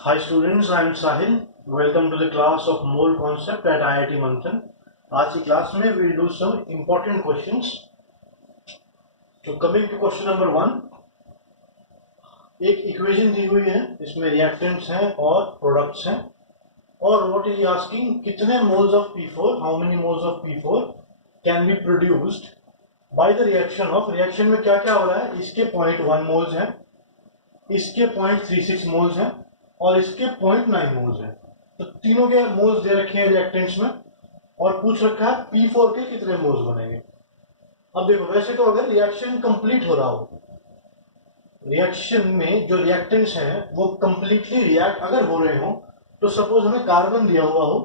Hi students, I am Sahil. Welcome to the class of mole concept at IIT Manthan. आज की class में we will do some important questions. So coming to question number 1, एक equation दी हुई है, इसमें reactants हैं और products हैं और what is asking कितने moles of P4, how many moles of P4 can be produced by the reaction of, reaction में क्या क्या हो रहा है, इसके 0.1 moles हैं, इसके 0.36 मोल्स हैं और इसके 0.9 मोल्स हैं। तो तीनों के मोल्स दे रखे हैं रिएक्टेंट्स में और पूछ रखा है P4 के कितने मोल्स बनेंगे। अब देखो, वैसे तो अगर रिएक्शन कंप्लीट हो रहा हो, रिएक्शन में जो रिएक्टेंट्स हैं वो कंप्लीटली रिएक्ट अगर हो रहे हो, तो सपोज हमें कार्बन दिया हुआ हो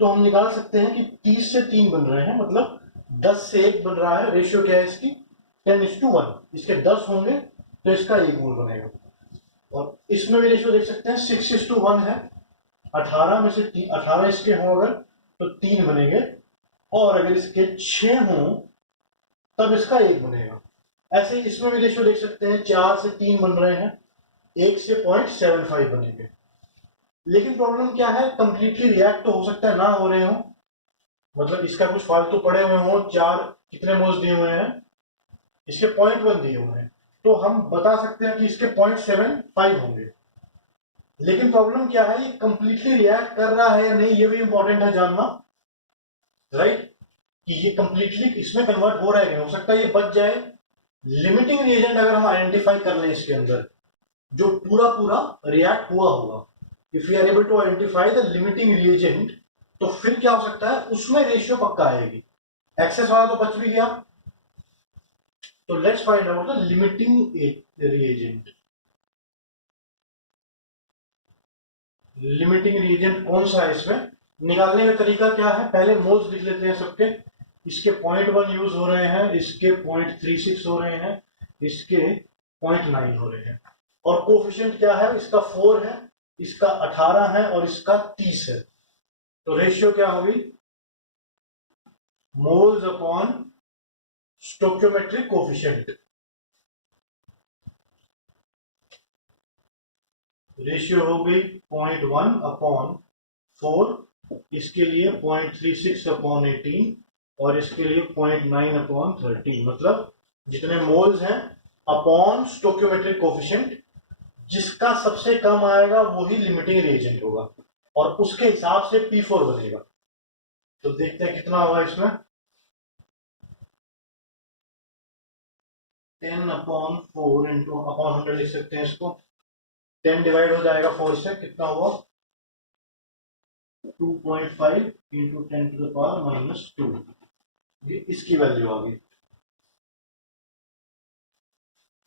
तो हम निकाल सकते हैं कि 30 से 3 बन रहे हैं, मतलब 10 से 1 बन रहा है। रेशियो क्या है इसकी, 10:1। इसके 10 होंगे तो इसका 1 मोल बनेगा। और इसमें भी रेशियो देख सकते हैं 6:1 है। 18 में से 18 इसके हों अगर तो 3 बनेंगे और अगर इसके 6 हों तब इसका 1 बनेगा। ऐसे ही इसमें भी रेशियो देख सकते हैं 4 से 3 बन रहे हैं, 1 से 0.75 बनेंगे। लेकिन प्रॉब्लम क्या है, कंप्लीटली रिएक्ट तो हो सकता है ना हो रहे हो, मतलब इसका कुछ फालतू पड़े हुए हो। 4 कितने मोल्स दिए हुए हैं, इसके 0.1 दिए हुए हैं, तो हम बता सकते हैं कि इसके 0.75 होंगे। लेकिन प्रॉब्लम क्या है, ये कंप्लीटली रिएक्ट कर रहा है या नहीं, ये भी इंपॉर्टेंट है जानना, राइट। कि ये कंप्लीटली इसमें कन्वर्ट हो रहा है, हो सकता है ये बच जाए। लिमिटिंग रिएजेंट अगर हम आइडेंटिफाई कर लें इसके अंदर जो पूरा पूरा रिएक्ट हुआ होगा, if we are able to identify the limiting reagent, तो फिर क्या हो सकता है, उसमें रेशियो पक्का आएगी। एक्सेस वाला तो बच भी गया। तो let's find out the limiting reagent. Limiting reagent कौन सा है, इसमें निकालने का तरीका क्या है, पहले मोल्स लिख लेते हैं सबके। इसके 0.1 यूज हो रहे हैं, इसके 0.36 हो रहे हैं, इसके 0.9 हो रहे हैं। और कोफिशिएंट क्या है, इसका 4 है, इसका 18 है और इसका 30 है। तो रेशियो क्या होगी, moles upon stoichiometric coefficient. Ratio हो गई 0.1 अपॉन 4, इसके लिए 0.36 अपॉन 18 और इसके लिए 0.9 अपॉन 13, मतलब जितने मोल्स हैं अपॉन स्टोक्योमेट्रिक कोफिशिएंट, जिसका सबसे कम आएगा वही लिमिटिंग रिएजेंट होगा और उसके हिसाब से P4 बनेगा। तो देखते हैं कितना होगा इसमें, 10 अपॉन 4 इंटू अपॉन 100 लिख सकते हैं इसको। 10 डिवाइड हो जाएगा 4 से, कितना हुआ 2.5 इंटू 10⁻⁻²। ये इसकी वैल्यू आ गई।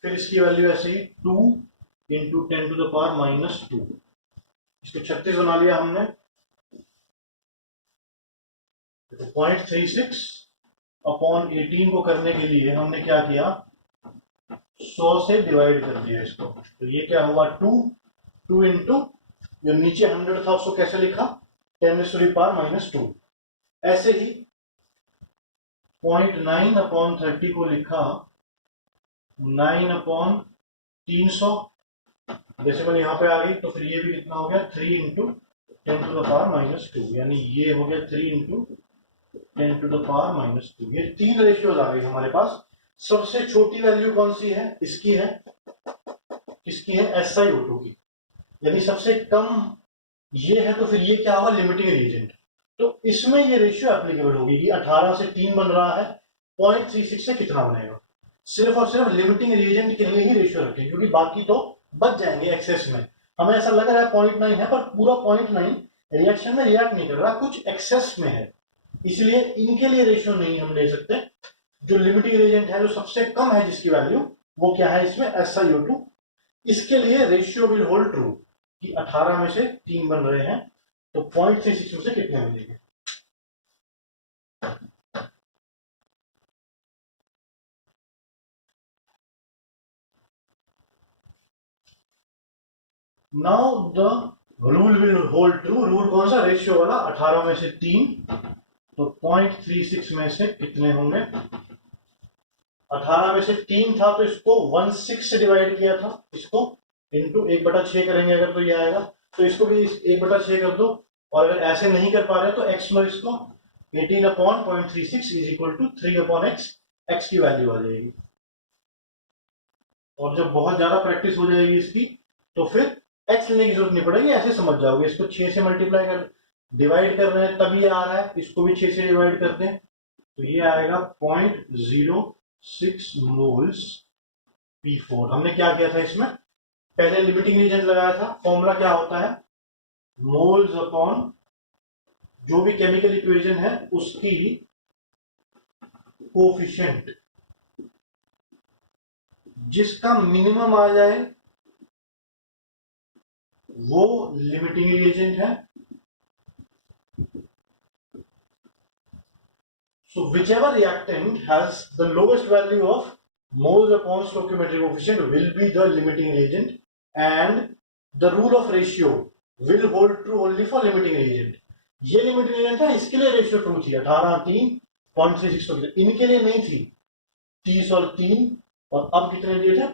फिर इसकी वैल्यू ऐसे ही 2 इंटू 10⁻⁻²। इसको 36 बना लिया हमने। तो 0.36 अपॉन 18 को करने के लिए हमने क्या किया, 100 से डिवाइड कर दिया इसको। तो ये क्या हुआ 2 इंटू जो नीचे 100 था उसको कैसे लिखा, 10⁻⁻²। ऐसे ही 0.9 अपॉन 30 को लिखा 9 अपॉन 300। डेसिमल यहाँ पे आ गई, तो फिर ये भी कितना हो गया 3 इंटू 10⁻⁻², यानी ये हो गया 3 इंटू 10⁻⁻²। ये 3 रेशियोज आ गई हमारे पास। सबसे छोटी वैल्यू कौन सी है, इसकी है, किसकी है, SiO2 की, यानी सबसे कम ये है। तो फिर ये क्या होगा, लिमिटिंग रिएजेंट। तो इसमें ये रेशियो एप्लीकेबल होगी कि 18 से 3 बन रहा है, 0.36 से कितना बनेगा। सिर्फ और सिर्फ लिमिटिंग रिएजेंट के लिए ही रेशियो रखें, क्योंकि बाकी तो बच जाएंगे एक्सेस में। हमें ऐसा लग रहा है 0.9 है, पर पूरा 0.9 रिएक्शन में रिएक्ट नहीं कर रहा, कुछ एक्सेस में है, इसलिए इनके लिए रेशियो नहीं हम ले सकते। जो लिमिटिंग रिएजेंट है, जो सबसे कम है जिसकी वैल्यू, वो क्या है इसमें, SiO2। इसके लिए रेशियो विल होल्ड ट्रू कि 18 में से 3 बन रहे हैं, तो 0.36 में से कितने बनेंगे। Now the rule will hold true. Rule कौन सा, रेशियो वाला, 18 में से 3, तो 0.36 में से कितने होंगे। 18 में से 3 था तो इसको 1/6 से डिवाइड किया था, इसको इंटू 1/6 करेंगे अगर तो ये आएगा। तो इसको भी 1/6 कर दो, और अगर ऐसे नहीं कर पा रहे तो x लो इसको, 18/0.36 is equal to 3/x, x की वैल्यू आ जाएगी। और जब बहुत ज्यादा प्रैक्टिस हो जाएगी इसकी तो फिर x लेने की जरूरत नहीं पड़ेगी, ऐसे समझ जाओगे। इसको 6 से मल्टीप्लाई कर, डिवाइड कर रहे हैं तब ये आ रहा है, इसको भी 6 से डिवाइड कर दें तो ये आएगा 0.06 मोल्स P4। हमने क्या किया था इसमें, पहले लिमिटिंग रीजन लगाया था। फॉर्मूला क्या होता है, मोल्स अपॉन जो भी केमिकल इक्वेशन है उसकी कोफिशिएंट, जिसका मिनिमम आ जाए वो लिमिटिंग रिएजेंट है। So whichever reactant has the lowest value of moles upon stoichiometric coefficient will be the limiting reagent, and the rule of ratio will hold true only for limiting reagent। ये limiting reagent था, इसके लिए ratio true थी 18:3.36, इनके लिए नहीं थी 30 और 3, और अब कितने दिए थे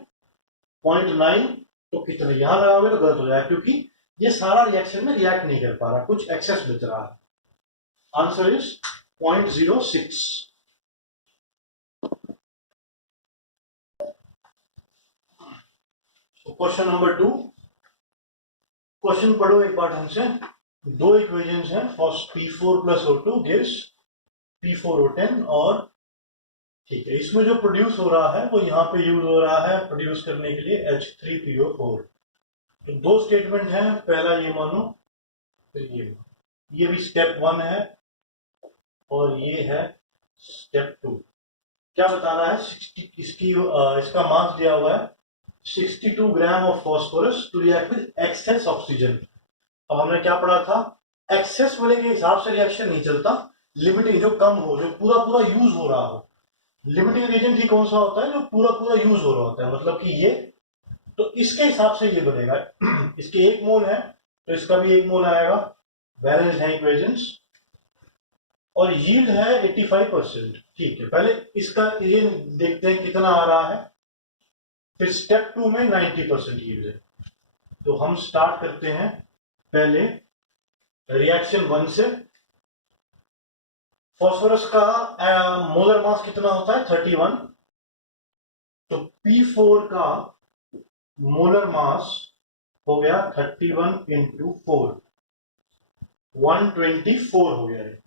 0.9, तो कितने यहां लगाओगे तो गलत हो जाएगा क्योंकि ये सारा रिएक्शन में रिएक्ट नहीं कर पा रहा, कुछ एक्सेस बच रहा है। Answer is 0.06। Question number 2, question पढ़ो एक बार ढंग से। दो इक्वेशंस हैं, first P4 plus O2 gives P4O10, और ठीक है इसमें जो प्रोड्यूस हो रहा है वो यहाँ पे यूज हो रहा है प्रोड्यूस करने के लिए H3PO4। तो दो स्टेटमेंट हैं, पहला ये मानो, फिर ये भी स्टेप 1 है और ये है स्टेप 2। क्या बता रहा है, 60 इसका मास दिया हुआ है 62 gram of phosphorus to react with excess oxygen. अब हमने क्या पढ़ा था, एक्सेस वाले के हिसाब से रिएक्शन नहीं चलता, लिमिटिंग जो कम हो, जो पूरा पूरा यूज हो रहा हो। लिमिटिंग रिएजेंट ही कौन सा होता है, जो पूरा पूरा यूज हो रहा होता है, मतलब कि ये, तो इसके हिसाब से ये बनेगा। इसके 1 मोल है तो इसका भी 1 मोल आएगा, बैलेंस है इक्वेशंस, और यील्ड है 85%। ठीक है, पहले इसका ये देखते हैं कितना आ रहा है, फिर स्टेप 2 में 90% यील्ड है। तो हम स्टार्ट करते हैं पहले रिएक्शन 1 से। फॉस्फोरस का मोलर मास कितना होता है 31, तो P4 का मोलर मास हो गया 31 इंटू 4, 124 हो गया है,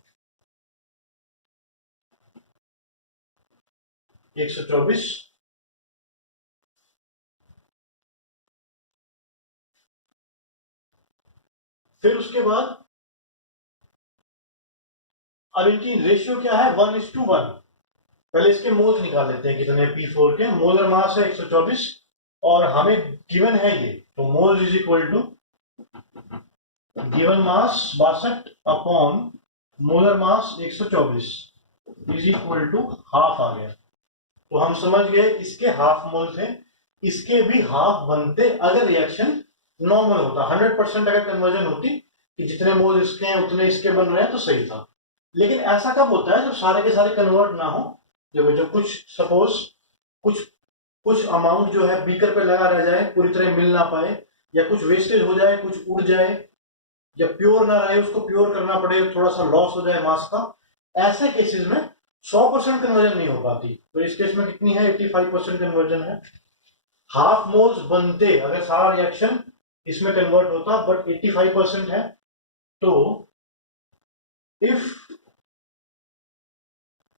124। फिर उसके बाद अब इनकी रेशियो क्या है 1:1। पहले इसके मोल्स निकाल लेते हैं कितने P4 के। मोलर मास है 124 और हमें गिवन है ये, तो moles is equal to given mass 62 upon molar mass 124 is equal to half आ गया। तो हम समझ गए इसके हाफ मोल थे, इसके भी हाफ बनते अगर रिएक्शन नॉर्मल होता। 100% अगर कन्वर्जन होती कि जितने मोल इसके हैं उतने इसके बन रहे हैं तो सही था। लेकिन ऐसा कब होता है जब सारे के सारे कन्वर्ट ना हो, जब कुछ सपोज कुछ अमाउंट जो है बीकर पे लगा रह जाए, पूरी तरह मिल ना पाए, या कुछ वेस्टेज हो जाए, कुछ उड़ जाए, या प्योर ना रहे उसको प्योर करना पड़े, थोड़ा सा लॉस हो जाए मास का। ऐसे केसेस में 100% कन्वर्जन नहीं हो पाती। तो इस केस में कितनी है 85% कन्वर्जन है। हाफ मोल्स बनते अगर सारा रिएक्शन इसमें कन्वर्ट होता, बट 85% है। तो इफ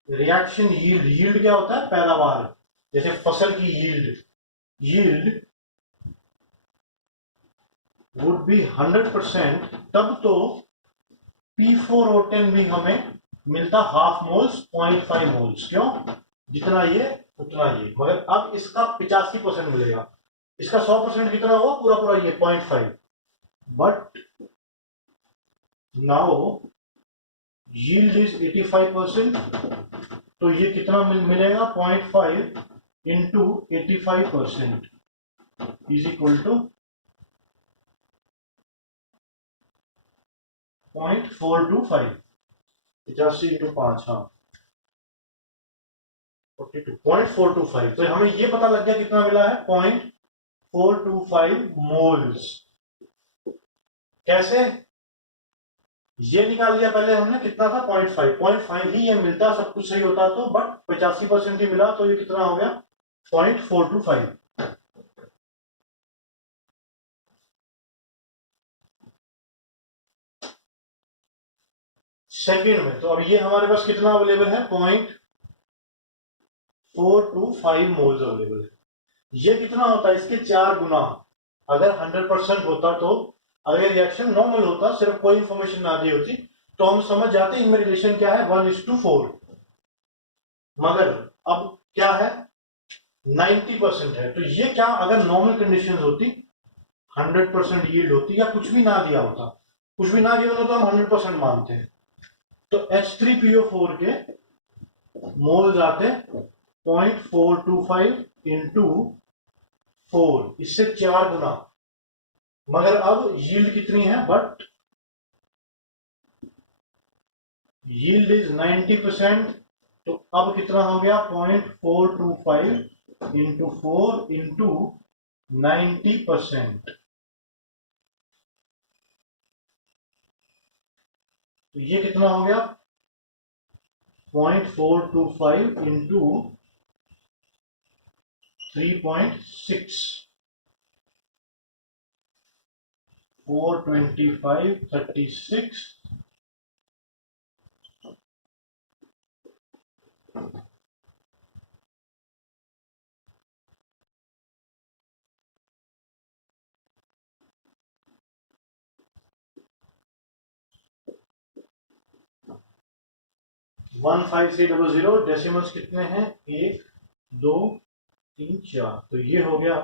रिएक्शन यील्ड क्या होता है पैदावार, जैसे फसल की यील्ड वुड बी 100%, तब तो P4O10 भी हमें मिलता हाफ मोल्स 0.5 मोल्स। क्यों, जितना ये उतना ये, मगर अब इसका 85% मिलेगा, इसका 100% कितना हुआ पूरा पूरा ये 0.5, बट नाउ यील्ड इज 85%, तो ये कितना मिलेगा 0.5 into 85% is equal to 0.425, 85 into 5, हाँ 0.425। तो हमें ये पता लग गया कितना मिला है 0.425 मोल्स। कैसे, ये निकाल लिया पहले हमने, कितना था 0.5 ही ये मिलता, सब कुछ सही होता तो, बट 85% ही मिला, तो ये कितना हो गया 0.425। सेकेंड में तो अब ये हमारे पास कितना अवेलेबल है, 0.425 मोल्स अवेलेबल है। ये कितना होता है, इसके 4 गुना। अगर 100% होता तो, अगर रिएक्शन नॉर्मल होता, सिर्फ कोई इंफॉर्मेशन ना दी होती, तो हम समझ जाते इनमें रिलेशन क्या है, 1:4। मगर अब क्या है, 90% है, तो ये क्या, अगर नॉर्मल कंडीशंस होती, 100% यील्ड होती, या कुछ भी ना दिया होता, कुछ भी ना दिया होता तो हम 100% मानते हैं। तो H3PO4 के मोल्स आते 0.425 इंटू 4, इससे 4 गुना। मगर अब यील्ड कितनी है, बट यील्ड इज 90%, तो अब कितना हो गया 0.425 इंटू 4 इंटू 90%, तो ये कितना हो गया 0.425 इंटू 3.6, 425, 36, 15300। डेसिमल्स कितने हैं, 1 2 3 4, तो ये हो गया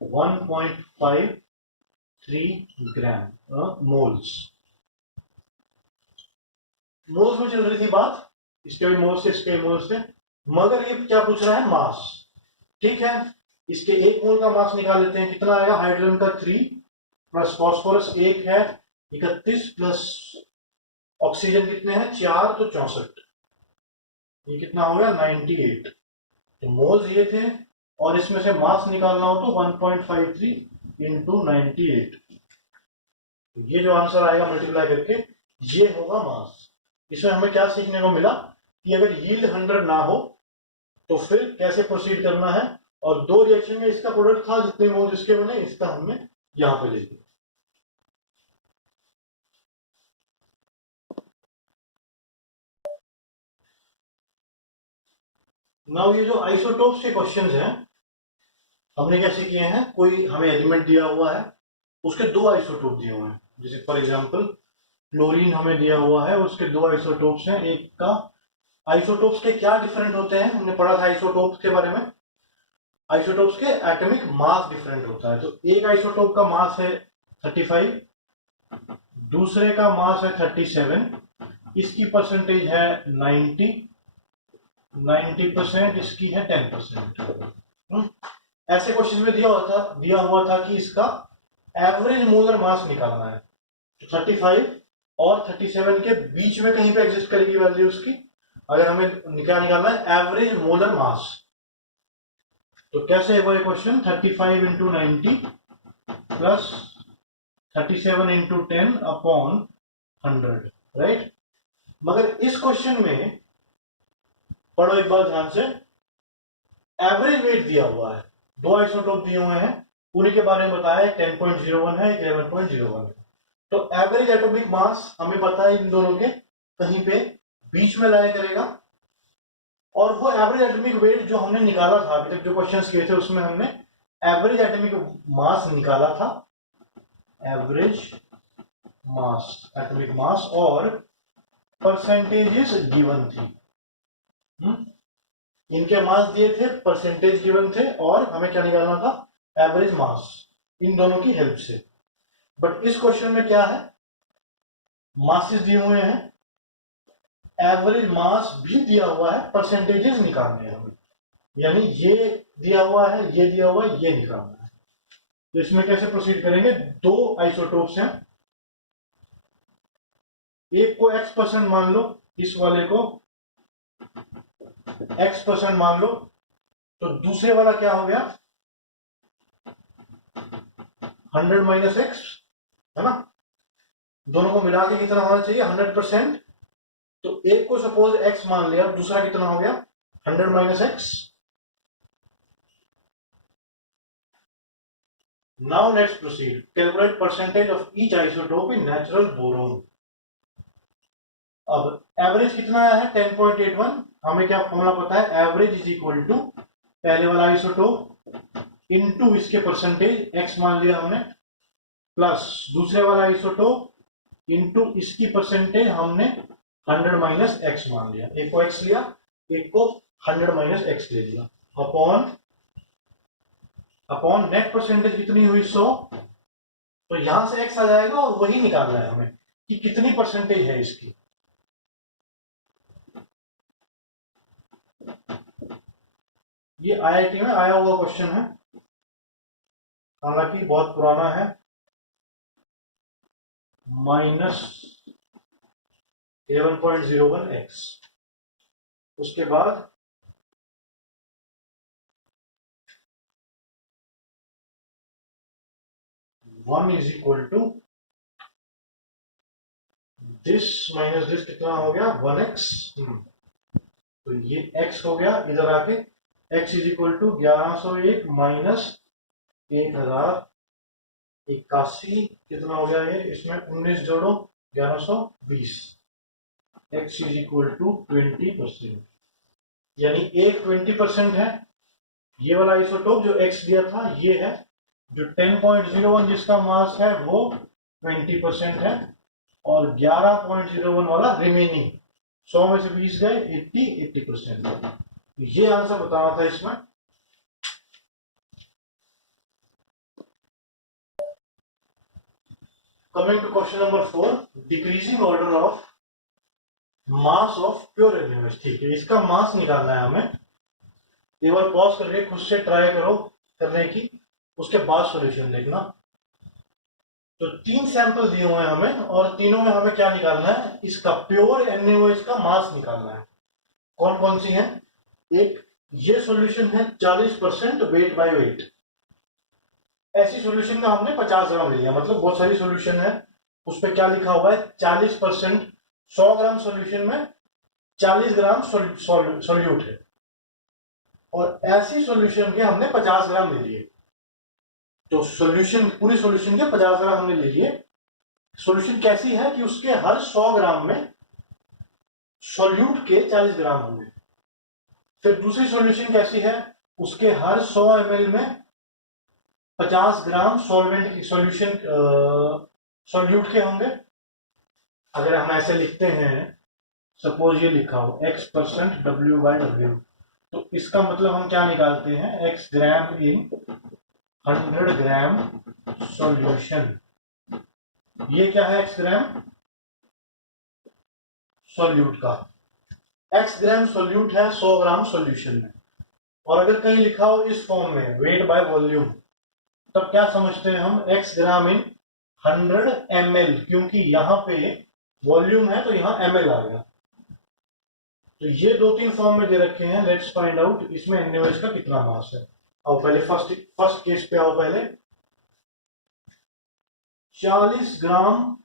1.53 ग्राम मोल्स। मोल्स में चल रही थी बात, इसके भी मोल्स से, इसके मोल्स से, मगर ये क्या पूछ रहा है, मास। ठीक है, इसके 1 मोल का मास निकाल लेते हैं, कितना आएगा, हाइड्रोजन का 3 प्लस फॉस्फोरस 1 है 31, प्लस ऑक्सीजन कितने हैं 4, तो 64, ये कितना हो गया 98। तो मोल्स ये थे, और इसमें से मास निकालना हो तो 1.53 इंटू 98, ये जो आंसर आएगा मल्टीप्लाई करके, ये होगा मास। इसमें हमें क्या सीखने को मिला कि अगर यील्ड 100 ना हो तो फिर कैसे प्रोसीड करना है, और 2 रिएक्शन में इसका प्रोडक्ट था, जितने मोल इसके बने, इसका हमने यहां पे ले लिया। नाउ ये जो आइसोटोप्स के क्वेश्चंस हैं, हमने कैसे किए हैं, कोई हमें एलिमेंट दिया हुआ है, उसके 2 आइसोटोप दिए हुए हैं, जैसे फॉर एग्जांपल क्लोरीन हमें दिया हुआ है, उसके 2 आइसोटोप्स हैं, एक का, आइसोटोप्स के क्या डिफरेंट होते हैं, हमने पढ़ा था आइसोटोप्स के बारे में, आइसोटोप्स के एटॉमिक मास डिफरेंट होता है। तो एक आइसोटोप का मास है 35, दूसरे का मास है 37, इसकी परसेंटेज है 90%, इसकी है 10%। ऐसे क्वेश्चन में दिया हुआ था कि इसका एवरेज मोलर मास निकालना है, तो 35 और 37 के बीच में कहीं पे एग्जिस्ट करेगी वैल्यू उसकी, अगर हमें क्या निकालना है, एवरेज मोलर मास। तो कैसे है वो question, 35 into 90 plus 37 into 10 upon 100, right. मगर इस क्वेश्चन में पढ़ो एक बार ध्यान से, एवरेज वेट दिया हुआ है, 2 आइसोटोप दिए हुए हैं, उन्हीं के बारे में बताया है, 10.01 है, 11.01 है। तो एवरेज एटॉमिक मास हमें पता है इन दोनों के कहीं पे बीच में लाया करेगा, और वो एवरेज एटॉमिक वेट जो हमने निकाला था अभी तक, जो क्वेश्चंस किए थे उसमें हमने एवरेज एटॉमिक मास निकाला था, एवरेज मास, एटॉमिक मास, और परसेंटेजेस गिवन थी। इनके मास दिए थे, परसेंटेज गिवन थे, और हमें क्या निकालना था, एवरेज मास, इन दोनों की हेल्प से। बट इस क्वेश्चन में क्या है, मासेस दिए हुए हैं, एवरेज मास भी दिया हुआ है, परसेंटेजेस निकालने हैं हमें, यानी ये दिया हुआ है, ये दिया हुआ है, ये निकालना है। तो इसमें कैसे प्रोसीड करेंगे, 2 आइसोटोप्स हैं, एक को X% मान लो, इस वाले को X% मान लो, तो दूसरे वाला क्या हो गया 100 - X, है ना, दोनों को मिला के कितना होना चाहिए 100%। तो एक को सपोज x मान लिया, दूसरा कितना हो गया 100 minus x. Now let's proceed, calculate percentage of each isotope in natural boron. अब एवरेज कितना है 10.81, हमें क्या फॉर्मूला पता है, एवरेज इज इक्वल टू पहले वाला आइसोटोप इनटू इसके परसेंटेज x मान लिया हमने, प्लस दूसरे वाला आइसोटोप इनटू इसकी परसेंटेज हमने 100 माइनस एक्स मान लिया। एक को x लिया, एक को 100 माइनस एक्स ले लिया, अपॉन अपॉन नेट परसेंटेज कितनी हुई 100। तो यहां से x आ जाएगा और वही निकालना है हमें कि कितनी परसेंटेज है इसकी। ये आईआईटी में आया हुआ क्वेश्चन है, हालांकि बहुत पुराना है, माइनस 11.01x। उसके बाद one is equal to this minus this, कितना हो गया 1x। तो ये x हो गया, इधर आके x is equal to 1101 minus 1081, कितना हो गया ये, इसमें 19 जोड़ो 1120, x इज इक्वल टू 20%। यानी एक 20% है ये वाला आइसोटोप जो x दिया था, ये है जो 10.01 जिसका मास है वो 20% है, और 11.01 वाला रिमेनिंग 100 में से 20 गए 80%। ये आंसर बताना था इसमें। Coming to question number 4, decreasing order of mass of pure elements. ठीक है, इसका मास निकालना है हमें। एक बार पॉज करके खुद से ट्राई करो करने की, उसके बाद सॉल्यूशन देखना। तो 3 सैंपल दिए हुए हैं हमें, और तीनों में हमें क्या निकालना है, इसका प्योर NaOH का मास निकालना है। कौन कौन सी है, एक ये सॉल्यूशन है 40% वेट बाय वेट। ऐसी सॉल्यूशन का हमने 50 ग्राम लिया, मतलब बहुत सारी सॉल्यूशन है, उस पर क्या लिखा हुआ है 40%। 100 ग्राम सॉल्यूशन में 40 ग्राम सॉल्यूट है, और ऐसी सॉल्यूशन के हमने 50 ग्राम ले लिए। तो सॉल्यूशन, पूरी सॉल्यूशन के 50 ग्राम हमने ले लिए। सॉल्यूशन कैसी है कि उसके हर 100 ग्राम में सॉल्यूट के 40 ग्राम होंगे। फिर दूसरी सॉल्यूशन कैसी है, उसके हर 100 ml में 50 ग्राम सॉल्वेंट की सॉल्यूशन सॉल्यूट के होंगे। अगर हम ऐसे लिखते हैं, सपोज ये लिखा हो x% W/W, तो इसका मतलब हम क्या निकालते हैं, x ग्राम इन 100 ग्राम सॉल्यूशन। ये क्या है, x ग्राम सॉल्यूट का, x ग्राम सॉल्यूट है 100 ग्राम सॉल्यूशन में। और अगर कहीं लिखा हो इस फॉर्म में वेट बाय वॉल्यूम, तब क्या समझते हैं हम, x ग्राम इन 100 ml, क्योंकि यहां पे वॉल्यूम है तो यहां ml आ गया। तो ये 2-3 फॉर्म में दे रखे हैं। लेट्स फाइंड आउट इसमें NaOH का कितना मास है। आओ पहले फर्स्ट केस पे आओ। पहले 40 ग्राम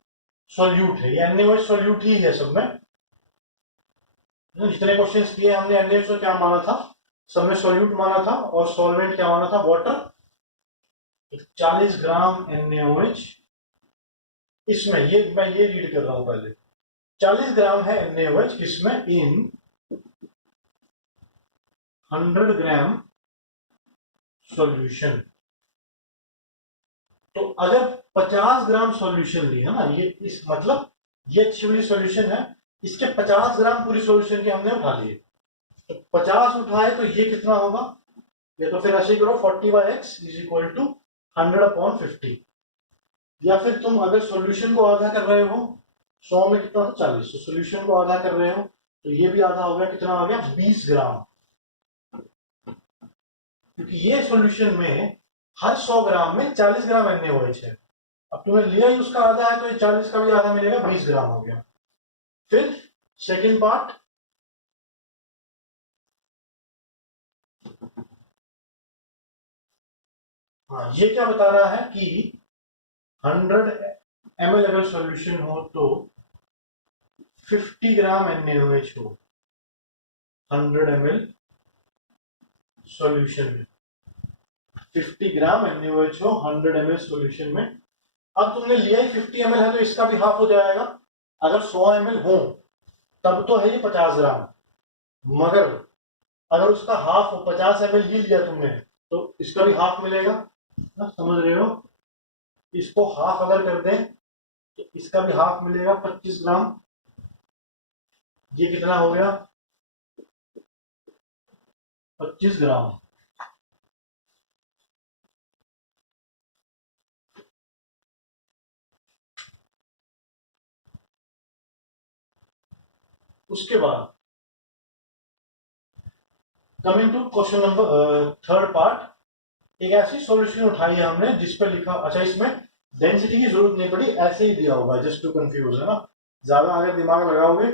सॉल्यूट है, ये NaOH सॉल्यूट ही है सब में। जितने क्वेश्चंस किए हमने NaOH को क्या माना था, सब में सॉल्यूट माना था, और सॉल्वेंट क्या माना था, वाटर। 40 ग्राम NaOH, इसमें ये मैं ये रीड कर रहा हूं पहले, 40 ग्राम है NaOH किसमें, इन 100 ग्राम सॉल्यूशन। तो अगर 50 ग्राम सॉल्यूशन लिया ना, ये इस मतलब ये अच्छी वाली सॉल्यूशन है, इसके 50 ग्राम पूरी सॉल्यूशन के हमने उठा लिए। तो 50 उठाए तो ये कितना होगा, ये तो फिर ऐसे करो 40/x इज इक्वल टू 100/50। या फिर तुम अगर सॉल्यूशन को आधा कर रहे हो, 100 में कितना था 40, तो सॉल्यूशन को आधा कर रहे हो तो ये भी आधा हो गया, कितना आ गया 20 ग्राम। क्योंकि ये सॉल्यूशन में हर 100 ग्राम में 40 ग्राम NaOH है। अब तुम्हें लिया ही उसका आधा है, तो ये 40 का भी आधा मिलेगा, 20 ग्राम हो गया। फिर सेकेंड पार्ट, हाँ ये क्या बता रहा है कि 100 ml अगर सॉल्यूशन हो तो 50 ग्राम NaOH हो 100 ml सॉल्यूशन में, 50 ग्राम NaOH हो 100 ml सॉल्यूशन में। अब तुमने लिया ही 50 ml है तो इसका भी हाफ हो जाएगा। अगर 100 ml हो तब तो है ये 50 ग्राम, मगर अगर उसका हाफ हो 50 ml ही लिया तुमने तो इसका भी हाफ मिलेगा ना, समझ रहे हो? इसको हाफ अगर कर दें तो इसका भी हाफ मिलेगा 25 ग्राम। ये कितना हो गया? 25 ग्राम। उसके बाद coming to question number third part, एक ऐसी सॉल्यूशन उठाई है हमने जिस पर लिखा, अच्छा इसमें डेंसिटी की जरूरत नहीं पड़ी, ऐसे ही दिया होगा जस्ट टू कंफ्यूज, है ना। ज्यादा अगर दिमाग लगाओगे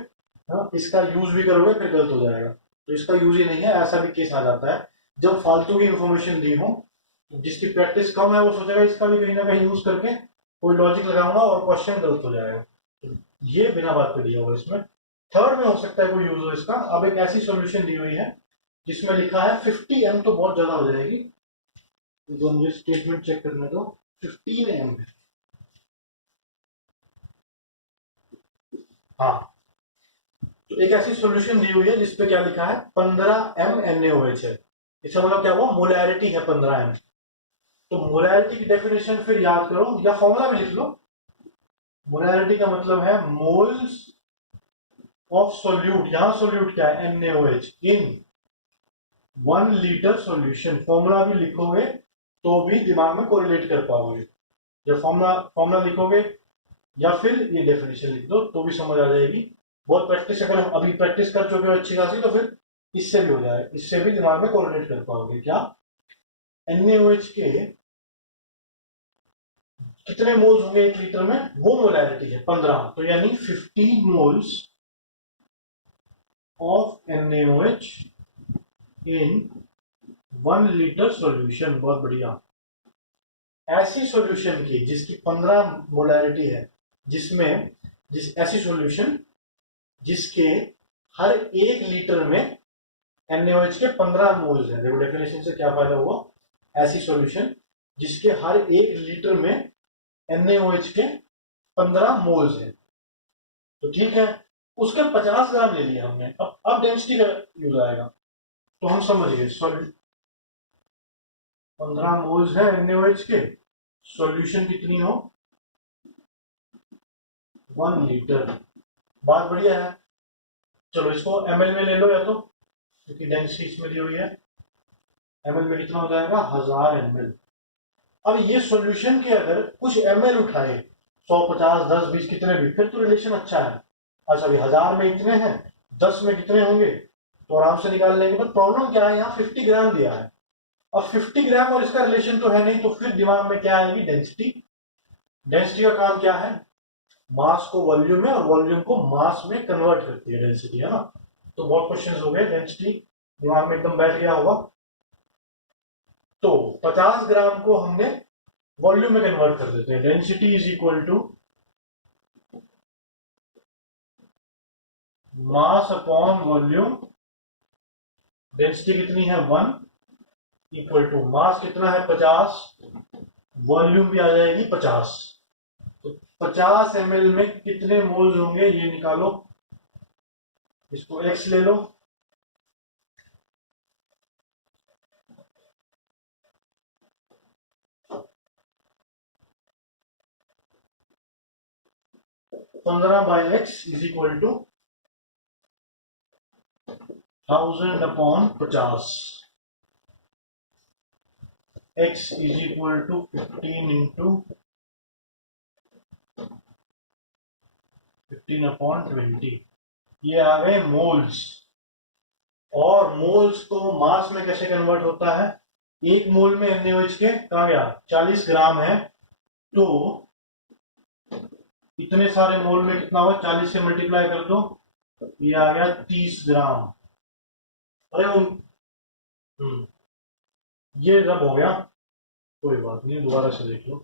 हाँ, इसका यूज भी करोगे फिर गलत हो जाएगा, तो इसका यूज ही नहीं है। ऐसा भी केस आ जाता है जब फालतू की इंफॉर्मेशन दी हो, जिसकी प्रैक्टिस कम है वो सोचेगा इसका भी कहीं ना कहीं यूज करके कोई लॉजिक लगाऊंगा और क्वेश्चन गलत हो जाएगा, तो ये बिना बात पे दिया होगा इसमें। थर्ड में हो सकता है कोई यूज हो इसका। अब एक ऐसी सॉल्यूशन दी हुई है जिसमें लिखा है 50 m, तो बहुत ज्यादा हो जाएगी, तो मुझे स्टेटमेंट चेक करने दो। 15 m, हाँ, तो एक ऐसी सॉल्यूशन दी हुई है जिसपे क्या लिखा है 15 m NaOH है। इसका मतलब क्या हुआ? मोलैरिटी है 15 m। तो मोलैरिटी की डेफिनेशन फिर याद करो या फॉर्मूला भी लिख लो। मोलैरिटी का मतलब है मोल्स ऑफ सोल्यूट, यहां सोल्यूट क्या है? NaOH इन 1 लीटर सॉल्यूशन। फॉर्मूला भी लिखोगे तो भी दिमाग में कोरिलेट कर पाओगे। जब फॉर्मूला फॉर्मूला लिखोगे या फिर ये डेफिनेशन लिख दो तो भी समझ आ जाएगी। बहुत प्रैक्टिस, अगर हम अभी प्रैक्टिस कर चुके हो अच्छी खासी तो फिर इससे भी हो जाए, इससे भी दिमाग में कोरिलेट कर पाओगे। क्या? NaOH के कितने मोल्स होंगे 1 लीटर में? वो मोलैरिटी है 15, तो यानी 15 moles of NaOH in 1 litre solution. बहुत बढ़िया। ऐसी सॉल्यूशन की जिसकी 15 मोलैरिटी है, जिसमें ऐसी सॉल्यूशन जिसके हर 1 लीटर में NaOH के 15 मोल्स हैं। देखो डेफिनेशन से क्या फायदा हुआ? ऐसी सॉल्यूशन जिसके हर 1 लीटर में NaOH के 15 मोल्स हैं, तो ठीक है, उसके 50 ग्राम ले लिया हमने। अब डेंसिटी का यूज आएगा, तो हम समझ गए 15 मोल्स है NaOH के, सॉल्यूशन कितनी हो? 1 लीटर। बात बढ़िया है। चलो इसको ml में ले लो या तो, क्योंकि डेंसिटी इसमें दी हुई है। ml में कितना हो जाएगा? 1000 ml। अब ये सॉल्यूशन के अगर कुछ ml उठाए, 100, 50, 10, 20 कितने भी, फिर तो रिलेशन अच्छा है। अच्छा अभी 1000 में इतने हैं, 10 में कितने होंगे तो आराम से निकाल लेंगे। पर प्रॉब्लम क्या है, यहाँ 50 ग्राम दिया है। अब 50 ग्राम और इसका रिलेशन तो है नहीं, तो फिर दिमाग में क्या आएगी? डेंसिटी। डेंसिटी का काम क्या है? मास को वॉल्यूम में और वॉल्यूम को मास में कन्वर्ट करती है डेंसिटी, है ना। तो बहुत क्वेश्चन हो गए, डेंसिटी दिमाग में एकदम बैठ गया होगा। तो 50 ग्राम को हमने वॉल्यूम में कन्वर्ट कर देते हैं। Density is equal to mass upon volume. Density कितनी है? 1 इक्वल टू मास कितना है? 50, वॉल्यूम भी आ जाएगी 50। तो 50 ml में कितने मोल्स होंगे ये निकालो। इसको x ले लो, पंद्रह by x is equal to 1000 upon 50। x is equal to 15 into 15 upon 20। ये आ गए मोल्स। और मोल्स को मास में कैसे कन्वर्ट होता है? 1 मोल में NaOH के कहा गया 40 ग्राम है, तो इतने सारे मोल में कितना हुआ? 40 से मल्टीप्लाई कर दो, ये आ गया 30 ग्राम। अरे ये रब हो गया, कोई बात नहीं, दोबारा से देख लो।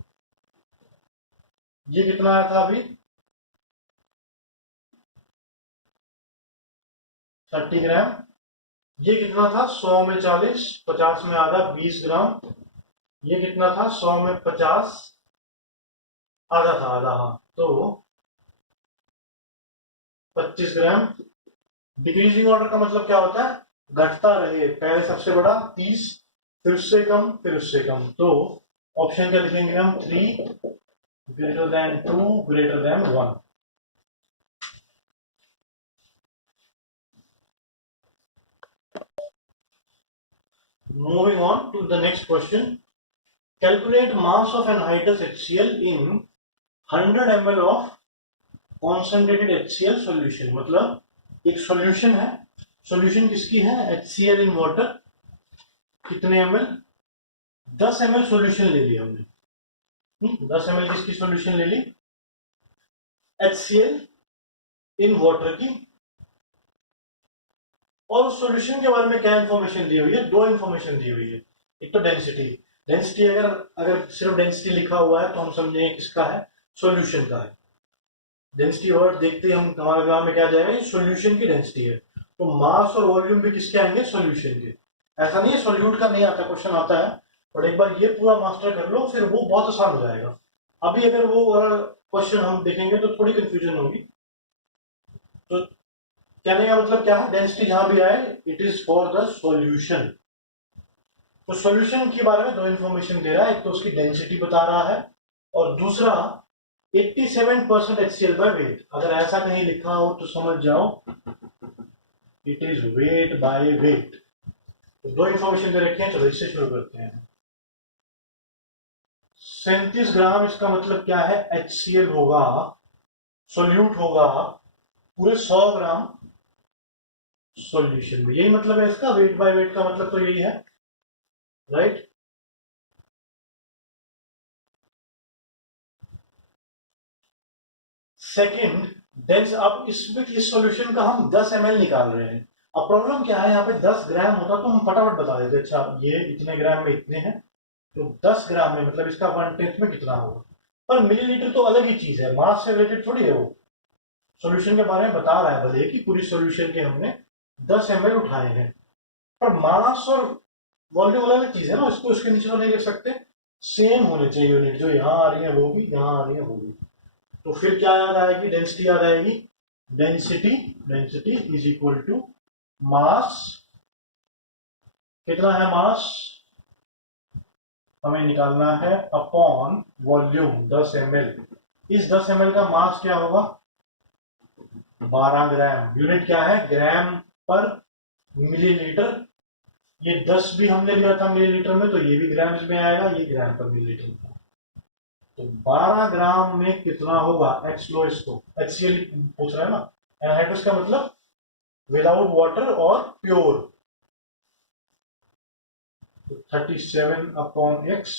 ये कितना आया था अभी 30 ग्राम। ये कितना था 100 में 40, 50 में आधा 20 ग्राम। ये कितना था 100 में 50, आधा था आधा, हाँ तो 25 ग्राम। डिक्रीजिंग ऑर्डर का मतलब क्या होता है घटता रहे, पहले सबसे बड़ा 30, फिर उससे कम, फिर उससे कम। तो ऑप्शन क्या लिखेंगे हम 3 greater than 2 greater than 1। Moving on to the next question. Calculate mass of anhydrous HCl in 100 ml of concentrated HCl solution। मतलब एक सॉल्यूशन है, सॉल्यूशन किसकी है HCl in water, कितने ml 10 ml सॉल्यूशन ले लिया हमने। 10 ml किसकी सॉल्यूशन ले ली HCl इन वाटर की। और उस सॉल्यूशन के बारे में क्या इंफॉर्मेशन दी हुई है, दो इंफॉर्मेशन दी हुई है। एक तो डेंसिटी, डेंसिटी अगर अगर सिर्फ डेंसिटी लिखा हुआ है तो हम समझेंगे किसका है सॉल्यूशन का है। डेंसिटी वर्ड देखते ही हम हमारे दिमाग में क्या जाएगा, सॉल्यूशन की डेंसिटी है। तो मास और वॉल्यूम भी किसके आएंगे सॉल्यूशन के। ऐसा नहीं है सॉल्यूट का नहीं आता, क्वेश्चन आता है, और एक बार ये पूरा मास्टर कर लो फिर वो बहुत आसान हो जाएगा। अभी अगर वो क्वेश्चन हम देखेंगे तो थोड़ी कंफ्यूजन होगी। तो कहने का मतलब क्या है, डेंसिटी जहां भी आए it is for the solution. तो सॉल्यूशन के बारे में दो इंफॉर्मेशन दे रहा है, एक तो उसकी डेंसिटी बता रहा है और दूसरा 87% HCl बाय वेट। अगर ऐसा कहीं लिखा हो तो समझ जाओ it is weight by weight. तो दो इंफॉर्मेशन दे रखे हैं, चलो इससे शुरू करते हैं। 37 ग्राम इसका मतलब क्या है HCl होगा, सोल्यूट होगा पूरे 100 ग्राम सॉल्यूशन में। यही मतलब है इसका, वेट बाय वेट का मतलब तो यही है, राइट। सेकंड डेंस, अब इसमें इस सॉल्यूशन का हम 10 ml निकाल रहे हैं। अब प्रॉब्लम क्या है, यहाँ पे 10 ग्राम होता तो हम फटाफट बता देते, अच्छा ये इतने ग्राम में इतने हैं, तो 10 ग्राम में मतलब इसका 1/10 में कितना होगा। पर मिलीलीटर तो अलग ही चीज है, मास से रिलेटेड थोड़ी है वो। सॉल्यूशन के बारे में बता रहा है भले कि पूरी सॉल्यूशन के हमने 10 ml उठाए हैं, पर मास और वॉल्यूम अलग चीज है ना, इसको इसके नीचे तो नहीं लिख सकते। सेम होने चाहिए यूनिट, जो यहाँ आ रही है वो भी यहाँ आ रही है वो भी। तो फिर क्या याद आएगी, डेंसिटी याद आएगी। Density density is equal to mass, कितना है मास हमें निकालना है, अपॉन वॉल्यूम 10 ml। इस 10 ml का मास क्या होगा 12 ग्राम। यूनिट क्या है ग्राम पर मिलीलीटर। ये 10 भी हमने लिया था मिलीलीटर में, तो ये भी ग्राम्स में आएगा, ये ग्राम पर मिलीलीटर में। तो 12 ग्राम में कितना होगा, एक्स लो इसको, HCl पूछ रहा है ना, एनहाइड्रस का मतलब विदाउट वाटर और pure. 37 upon x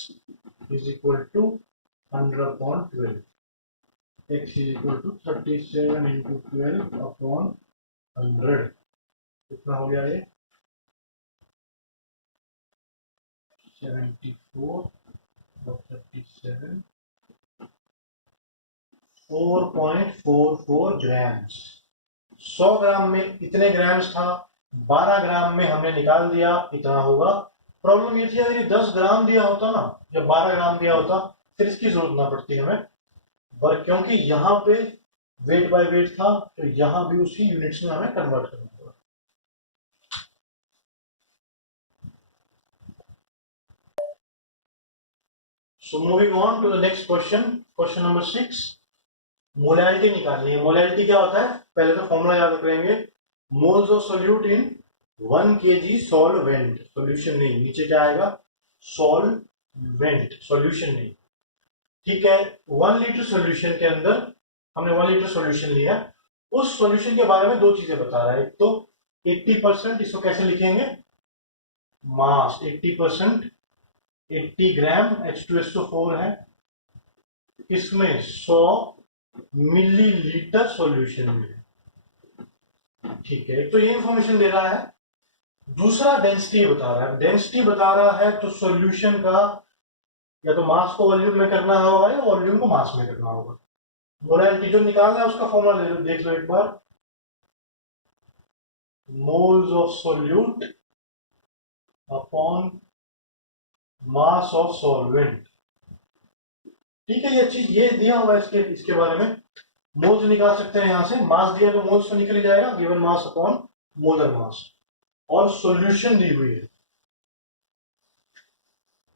is equal to 100 upon 12। x is equal to 37 into 12 upon 100। कितना हो गया ये 74 और 37 4.44 ग्राम्स। 100 ग्राम में इतने ग्राम्स था, 12 ग्राम में हमने निकाल दिया, इतना होगा। प्रॉब्लम ये थी अगर 10 ग्राम दिया होता ना या 12 ग्राम दिया होता फिर इसकी जरूरत ना पड़ती हमें, पर क्योंकि यहाँ पे वेट बाय वेट था तो यहाँ भी उसी यूनिट्स में हमें कन्वर्ट करना होगा। So moving on to the next question, question number 6। Molality निकालनी है। मोलैलिटी क्या होता है, पहले तो फॉर्मूला याद करेंगे, moles of solute in 1 kg solvent. Solution नहीं, नीचे क्या आएगा सॉल्वेंट, सॉल्यूशन नहीं, ठीक है। 1 लीटर सॉल्यूशन के अंदर हमने 1 लीटर सॉल्यूशन लिया, उस सॉल्यूशन के बारे में दो चीजें बता रहा है। एक तो 80%, इसको कैसे लिखेंगे मास 80%, 80 ग्राम H2SO4 है, इसमें 100 मिलीलीटर सॉल्यूशन में, ठीक है। तो ये इंफॉर्मेशन दे रहा है। दूसरा डेंसिटी बता रहा है, डेंसिटी बता रहा है तो सॉल्यूशन का या तो मास को वॉल्यूम में करना होगा या वॉल्यूम को मास में करना होगा। मोलैलिटी जो निकालना है उसका फॉर्मूला देख लो एक बार, moles of solute upon mass of solvent. ठीक है, ये चीज ये दिया हुआ है, इसके बारे में मोल्स निकाल सकते हैं यहां से, मास दिया तो मोल्स तो निकल ही जाएगा, गिवन मास अपॉन मोलर मास, और सॉल्यूशन दी हुई है,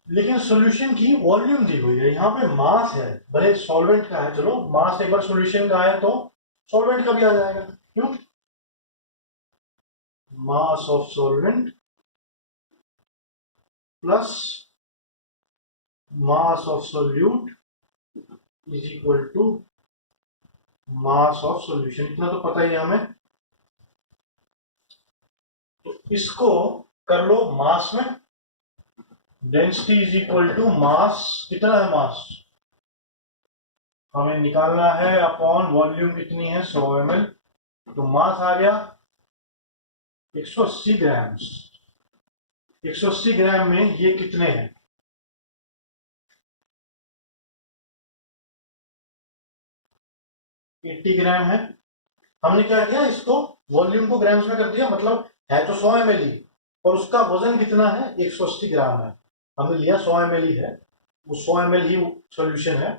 लेकिन सॉल्यूशन की वॉल्यूम दी हुई है, यहाँ पे मास है, भले सॉल्वेंट का है, चलो मास एक बार सॉल्यूशन का है तो सॉल्वेंट का भी आ जाएगा, क्यों, mass of solvent plus mass of solute is equal to mass of solution. इतना तो पता ही है हमें, तो इसको कर लो मास में, density is equal to mass, कितना है मास हमें निकालना है, अपॉन वॉल्यूम कितनी है 100 ml, तो मास आ गया 180 ग्राम। 180 ग्राम में ये कितने हैं, 80 ग्राम है। हमने क्या किया, इसको वॉल्यूम को ग्राम्स में कर दिया, मतलब है तो 100 ml ही, और उसका वजन कितना है 180 ग्राम है, हमने लिया 100 ml ही है, वो 100 ml ही सॉल्यूशन है,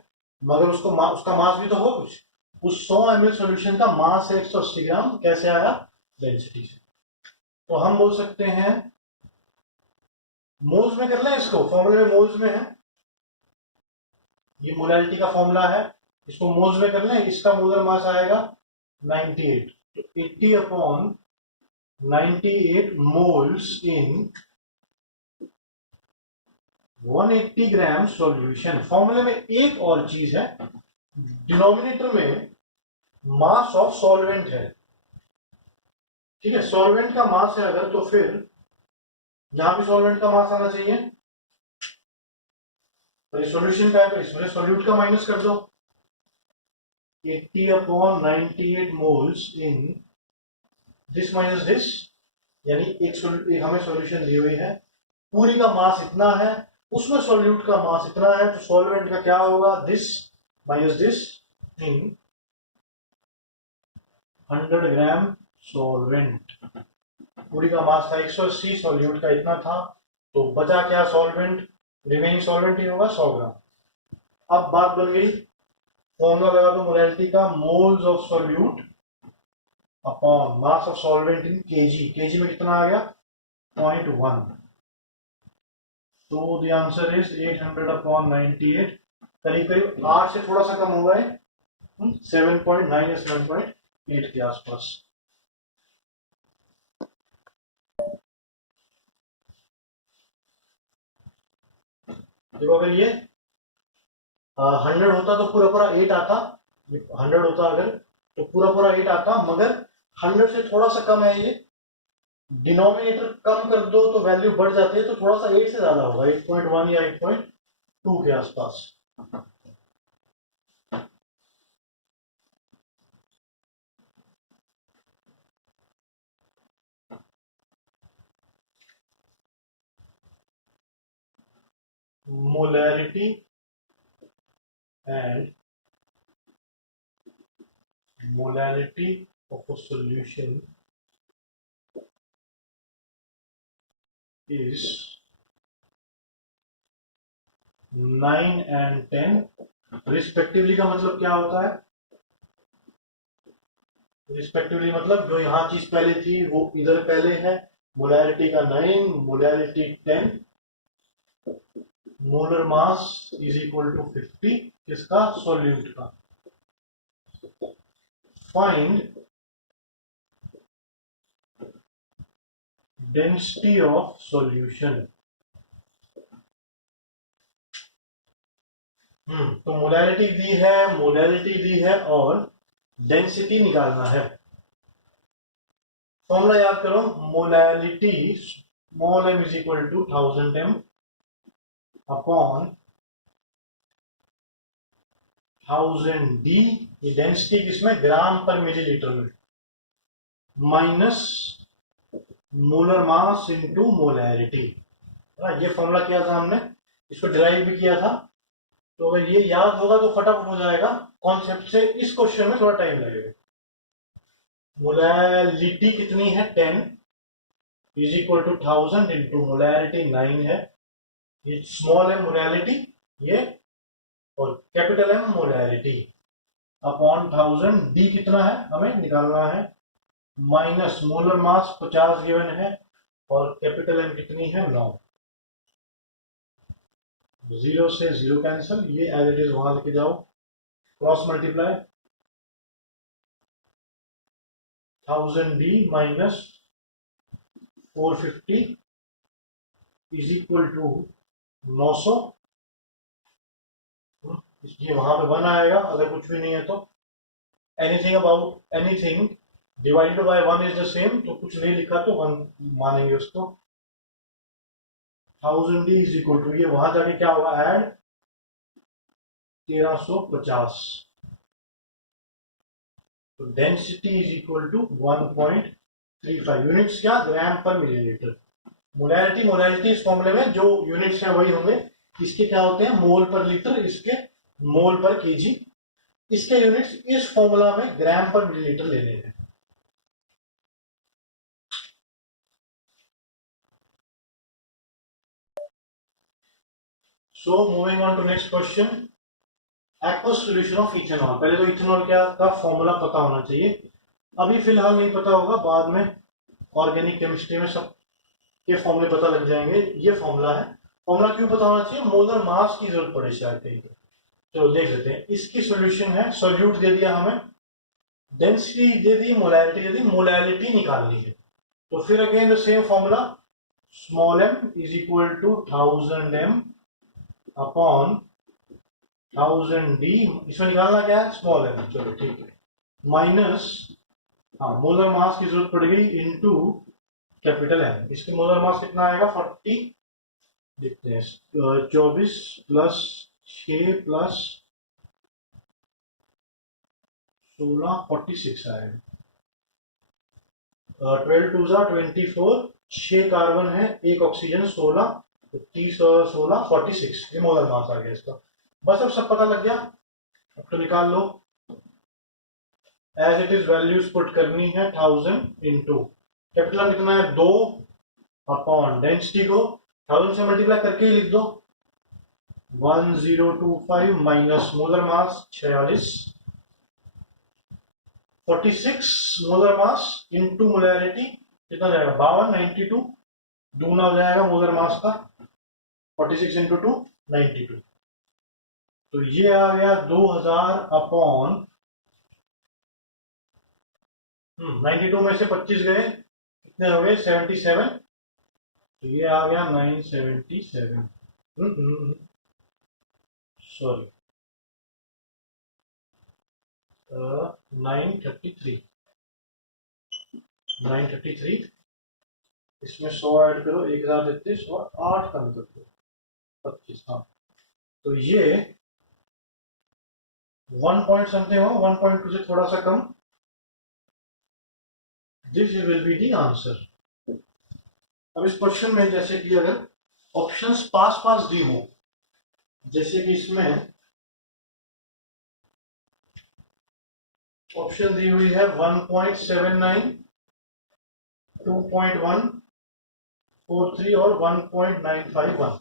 मगर उसका मास भी तो हो कुछ, उस 100 ml सॉल्यूशन का मास है 180 ग्राम, कैसे आया, डेंसिटी से। तो हम बोल सकते हैं, मोल्स में कर लें इसको, फॉर्मूले में मोल्स में है, ये मोलैलिटी का फॉर्मूला है, इसको मोल्स में कर लें, इसका मोलर मास आएगा 98, तो 80 अपॉन 98 मोल्स इन 180 ग्राम सॉल्यूशन। फॉर्मूले में एक और चीज है, डिनोमिनेटर में मास ऑफ सॉल्वेंट है, ठीक है, सॉल्वेंट का मास है अगर, तो फिर यहां भी सॉल्वेंट का मास आना चाहिए, तो ये सॉल्यूशन का है तो इसमें सॉल्यूट का माइनस कर दो, 80 upon 98 moles in this minus this, यानी एक हमें सॉल्यूशन दी हुई है, पूरी का मास इतना है, उसमें सॉल्यूट का मास इतना है, तो सॉल्वेंट का क्या होगा, this minus this in 100 gram solvent. पूरी का मास था 180, सॉल्यूट का इतना था, तो बचा क्या सॉल्वेंट, रिमेनिंग सॉल्वेंट ही होगा 100 ग्राम। अब बात बन गई, फॉर्मूला लगा दो मोलैलिटी का, moles of solute upon mass of solvent in KG, KG में कितना आ गया 0.1, तो द आंसर इज 800 अपॉन 98, करीब करीब 8 से थोड़ा सा कम हो गए, 7.9 या 7.8 के आसपास। देखो अगर ये 100 होता तो पूरा पूरा 8 आता, 100 होता अगर तो पूरा पूरा 8 आता, मगर 100 से थोड़ा सा कम है, ये डिनोमिनेटर कम कर दो तो वैल्यू बढ़ जाती है, तो थोड़ा सा 8 से ज्यादा होगा, 8.1 या 8.2 के आसपास। Molarity and molality of a solution is 9 and 10 respectively का मतलब क्या होता है, रिस्पेक्टिवली मतलब जो यहाँ चीज पहले थी वो इधर पहले है, मोलैरिटी का 9, molarity 10, molar mass is equal to 50, किसका, सॉल्यूट का। Find density of solution. तो मोलैरिटी दी है और डेंसिटी निकालना है। फॉर्मूला याद करो, molality small m is equal to 1000 m upon 1000 d, ये डेंसिटी किसमें, ग्राम पर मिलीलीटर में, minus molar mass into molarity, ये फॉर्मूला किया था हमने, इसको डिराइव भी किया था, तो अगर ये याद होगा तो फटाफट हो जाएगा कॉन्सेप्ट से। इस क्वेश्चन में थोड़ा टाइम लगेगा। मोलैलिटी कितनी है 10 is equal to 1000 into molality 9 है, ये स्मॉल एम मोलैलिटी ये, और capital M molality upon 1000। D कितना है हमें निकालना है, माइनस मोलर मास 50 गिवन है, और कैपिटल एम कितनी है 9। 0 से 0 कैंसिल, ये एज इट इज वहां लेके जाओ, cross multiply 1000 d minus 450 is equal to 900। इसलिए वहां पे 1 आएगा अगर कुछ भी नहीं है तो। Anything about anything divided by 1 is the same, तो कुछ नहीं लिखा तो 1 मानेंगे उसको। 1000 डी इज इक्वल टू, ये वहां जाके क्या होगा, ऐड 1350, तो density is equal to 1.35 units, क्या ग्राम पर मिलीलीटर। मोलैलिटी इस फॉर्मूले में जो यूनिट्स है वही होंगे, इसके क्या होते हैं मोल पर लीटर, इसके मोल पर केजी, इसके यूनिट्स इस फॉर्मूला में ग्राम पर मिलीलीटर लेने हैं। So moving on to next question, aqueous solution of ethanol. पहले तो इथेनॉल क्या का फॉर्मूला पता होना चाहिए, अभी फिलहाल नहीं पता होगा, बाद में ऑर्गेनिक केमिस्ट्री में सब के फॉर्मूले पता लग जाएंगे। ये फॉर्मूला है, फॉर्मूला क्यों पता होना चाहिए, मोलर मास की जरूरत पड़े शायद कहीं पर। तो देख लेते हैं, इसकी सॉल्यूशन है, सॉल्यूट दे दिया हमें, डेंसिटी दे दी, मोलैलिटी दे दी, मोलैलिटी निकालनी है, तो फिर again the same formula, small m is equal to 1000 m upon 1000 d, इसमें निकालना क्या है स्मॉल एम, चलो ठीक है, माइनस, हाँ मोलर मास की जरूरत पड़ गई, इनटू कैपिटल एम। इसके मोलर मास कितना आएगा 40, देखते हैं 24 प्लस 6 प्लस 16 46 आएगा, 12 टू 24, 6 कार्बन है, 1 ऑक्सीजन, 16, 30 और 16 46, ये मोलर मास आ गया इसका। बस अब सब पता लग गया, अब तो निकाल लो। As it is values put करनी है, 1000 इंटू कैपिटल कितना है 2 अपॉन डेंसिटी को 1000 से मल्टीप्लाई करके ही लिख दो, 1025 माइनस मोलर मास 46, 46 मोलर मास इंटू मोलैरिटी कितना जाएगा 52, 92 दूना हो जाएगा मोलर मास का, 46 इंटू 2 92, तो ये आ गया 2000 अपॉन 92 में से 25 गए, कितने हो गए 77, तो ये आ गया 977, सॉरी 933, इसमें 100 ऐड करो, 1033 और 8 कम कर दो 25, हाँ, तो ये 1 पॉइंट समथिंग हो, 1.2 से थोड़ा सा कम, this will be the answer. अब इस क्वेश्चन में जैसे कि अगर ऑप्शंस पास पास दी हो, जैसे कि इसमें ऑप्शन दी हुई है 1.79, 2.1, 43 और 1.951,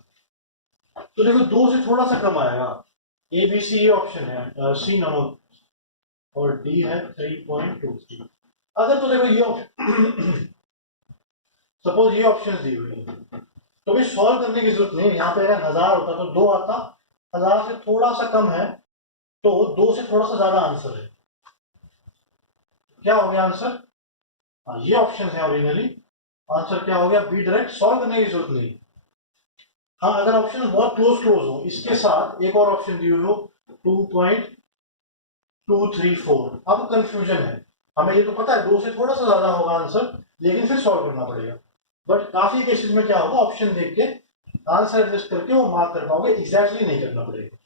तो देखो 2 से थोड़ा सा कम आएगा, ए बी सी ऑप्शन है, सी नो, और डी है 3.23। अगर तो देखो ये ऑप्शन सपोज ये ऑप्शन दी हुई है, तो भी सॉल्व करने की जरूरत नहीं है, यहाँ पे अगर 1000 होता तो 2 आता, 1000 से थोड़ा सा कम है तो 2 से थोड़ा सा ज्यादा आंसर है, क्या हो गया आंसर, हाँ ये ऑप्शन है ओरिजिनली, आंसर क्या हो गया बी डायरेक्ट, सॉल्व करने की जरूरत नहीं। हाँ अगर ऑप्शन बहुत क्लोज हो, इसके साथ एक और ऑप्शन दी हुई हो 2.234, अब कंफ्यूजन है, हमें ये तो पता है 2 से थोड़ा सा ज्यादा होगा आंसर, लेकिन फिर सॉल्व करना पड़ेगा, बट काफी केसेस में क्या होगा ऑप्शन देख के आंसर एडजस्ट करके वो मार्क कर पाओगे, एग्जैक्टली नहीं करना पड़ेगा।